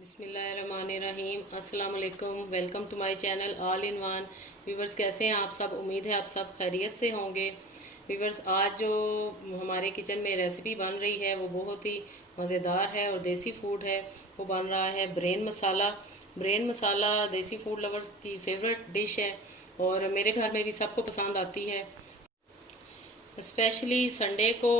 बिस्मिल्लाहिर्रहमानिर्रहीम। अस्सलाम वालेकुम। Welcome to my channel all in one. Viewers, कैसे हैं आप सब? उम्मीद है आप सब खैरियत से होंगे। व्यूवर्स, आज जो हमारे किचन में रेसिपी बन रही है वो बहुत ही मज़ेदार है और देसी फूड है। वो बन रहा है ब्रेन मसाला। ब्रेन मसाला देसी फूड लवर्स की फेवरेट डिश है और मेरे घर में भी सबको पसंद आती है। स्पेशली संडे को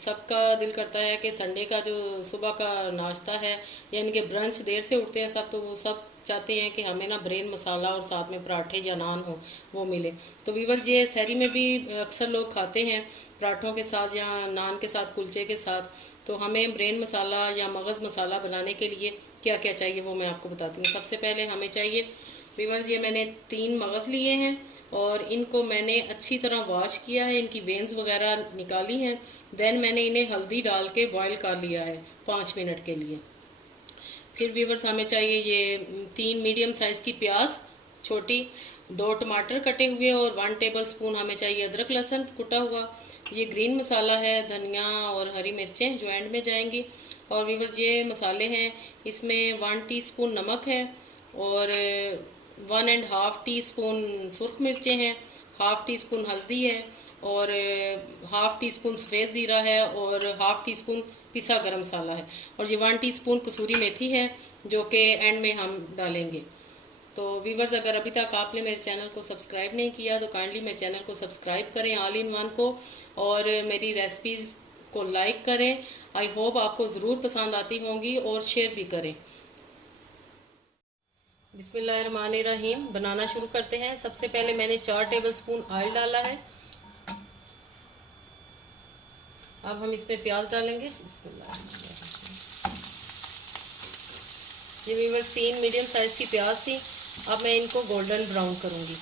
सबका दिल करता है कि संडे का जो सुबह का नाश्ता है, यानी कि ब्रंच, देर से उठते हैं सब, तो वो सब चाहते हैं कि हमें ना ब्रेन मसाला और साथ में पराठे या नान हो वो मिले। तो वीवर्स, ये सहरी में भी अक्सर लोग खाते हैं पराठों के साथ या नान के साथ, कुलचे के साथ। तो हमें ब्रेन मसाला या मगज़ मसाला बनाने के लिए क्या क्या चाहिए वो मैं आपको बताती हूँ। सबसे पहले हमें चाहिए वीवर्स, ये मैंने 3 मगज़ लिए हैं और इनको मैंने अच्छी तरह वॉश किया है, इनकी वेन्स वगैरह निकाली हैं। देन मैंने इन्हें हल्दी डाल के बॉईल कर लिया है 5 मिनट के लिए। फिर व्यूवर्स, हमें चाहिए ये 3 मीडियम साइज़ की प्याज छोटी, 2 टमाटर कटे हुए और 1 टेबल स्पून हमें चाहिए अदरक लहसुन कुटा हुआ। ये ग्रीन मसाला है, धनिया और हरी मिर्चें जो एंड में जाएंगी। और व्यूवर्स, ये मसाले हैं, इसमें 1 टीस्पून नमक है और 1.5 टीस्पून सुरख मिर्चें हैं, हाफ़ टी स्पून हल्दी है और हाफ़ टी स्पून सफ़ेद ज़ीरा है और हाफ़ टी स्पून पिसा गरम मसाला है और ये 1 टीस्पून कसूरी मेथी है जो कि एंड में हम डालेंगे। तो वीवर्स, अगर अभी तक आपने मेरे चैनल को सब्सक्राइब नहीं किया तो काइंडली मेरे चैनल को सब्सक्राइब करें, ऑल इन वन को, और मेरी रेसिपीज़ को लाइक करें। आई होप आपको ज़रूर पसंद आती होंगी और शेयर भी करें। बिस्मिल्लाहिर्रहमानिर्रहीम, बनाना शुरू करते हैं। सबसे पहले मैंने 4 टेबल स्पून ऑयल डाला है। अब हम इसमें प्याज डालेंगे। बिस्मिल्लाह। ये वीवर्स 3 मीडियम साइज़ की प्याज थी। अब मैं इनको गोल्डन ब्राउन करूँगी।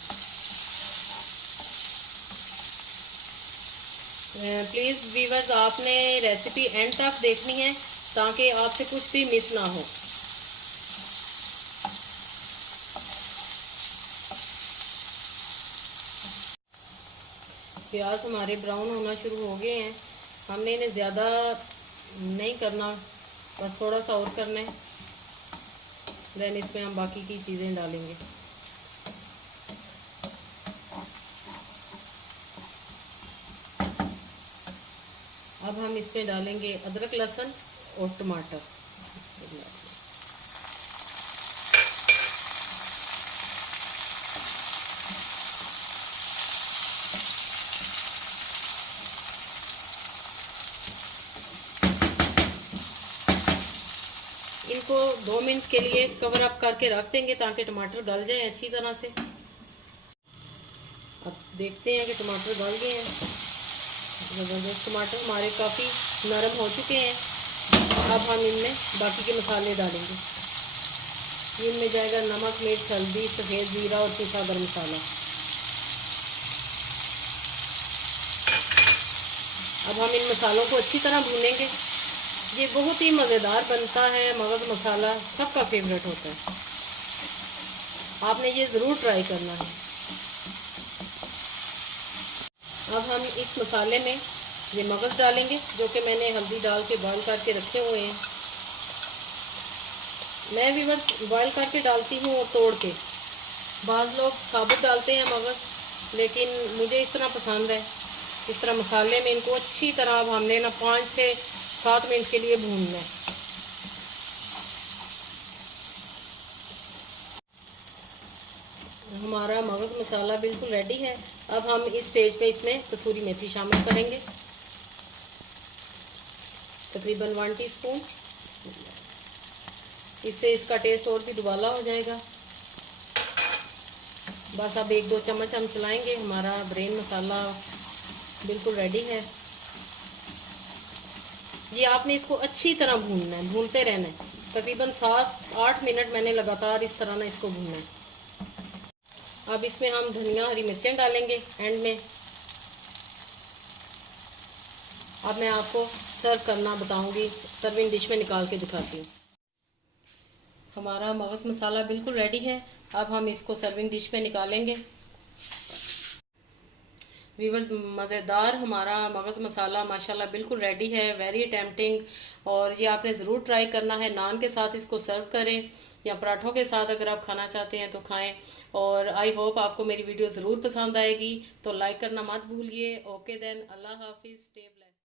प्लीज़ वीवर्स, आपने रेसिपी एंड तक देखनी है ताकि आपसे कुछ भी मिस ना हो। प्याज हमारे ब्राउन होना शुरू हो गए हैं। हमने इन्हें ज़्यादा नहीं करना, बस थोड़ा सा और करना है। देन इसमें हम बाकी की चीज़ें डालेंगे। अब हम इसमें डालेंगे अदरक लहसुन और टमाटर। इनको 2 मिनट के लिए कवर अप करके रख देंगे ताकि टमाटर गल जाए अच्छी तरह से। अब देखते हैं कि टमाटर गल गए हैं। ज़बरदस्त, टमाटर हमारे काफ़ी नरम हो चुके हैं। अब हम इनमें बाकी के मसाले डालेंगे। इनमें जाएगा नमक, मिर्च, हल्दी, सफ़ेद ज़ीरा और पिसा गरम मसाला। अब हम इन मसालों को अच्छी तरह भूनेंगे। ये बहुत ही मज़ेदार बनता है, मगज़ मसाला सबका फेवरेट होता है। आपने ये ज़रूर ट्राई करना है। अब हम इस मसाले में ये मगज़ डालेंगे जो कि मैंने हल्दी डाल के बॉईल करके रखे हुए हैं। मैं भी बस बॉईल करके डालती हूँ और तोड़ के। बाज़ लोग साबुत डालते हैं मगज़, लेकिन मुझे इस तरह पसंद है। इस तरह मसाले में इनको अच्छी तरह अब हमने ना 5 से 7 मिनट के लिए भूनना है। हमारा मगज़ मसाला बिल्कुल रेडी है। अब हम इस स्टेज पे इसमें कसूरी मेथी शामिल करेंगे, तकरीबन 1 टीस्पून। इससे इसका टेस्ट और भी दुबाला हो जाएगा। बस अब 1-2 चम्मच हम चलाएंगे, हमारा ब्रेन मसाला बिल्कुल रेडी है। ये आपने इसको अच्छी तरह भूनना है, भूनते रहना है। तकरीबन 7-8 मिनट मैंने लगातार इस तरह ना इसको भूनना है। अब इसमें हम धनिया, हरी मिर्चें डालेंगे एंड में। अब मैं आपको सर्व करना बताऊंगी, सर्विंग डिश में निकाल के दिखाती हूँ। हमारा मगज़ मसाला बिल्कुल रेडी है। अब हम इसको सर्विंग डिश में निकालेंगे। वीवर्स, मज़ेदार हमारा मगज़ मसाला माशाल्लाह बिल्कुल रेडी है, वेरी टेम्पटिंग। और ये आपने ज़रूर ट्राई करना है। नान के साथ इसको सर्व करें या पराठों के साथ अगर आप खाना चाहते हैं तो खाएं। और आई होप आपको मेरी वीडियो ज़रूर पसंद आएगी, तो लाइक करना मत भूलिए। ओके देन, अल्लाह हाफिज़, स्टे ब्लेस्ड।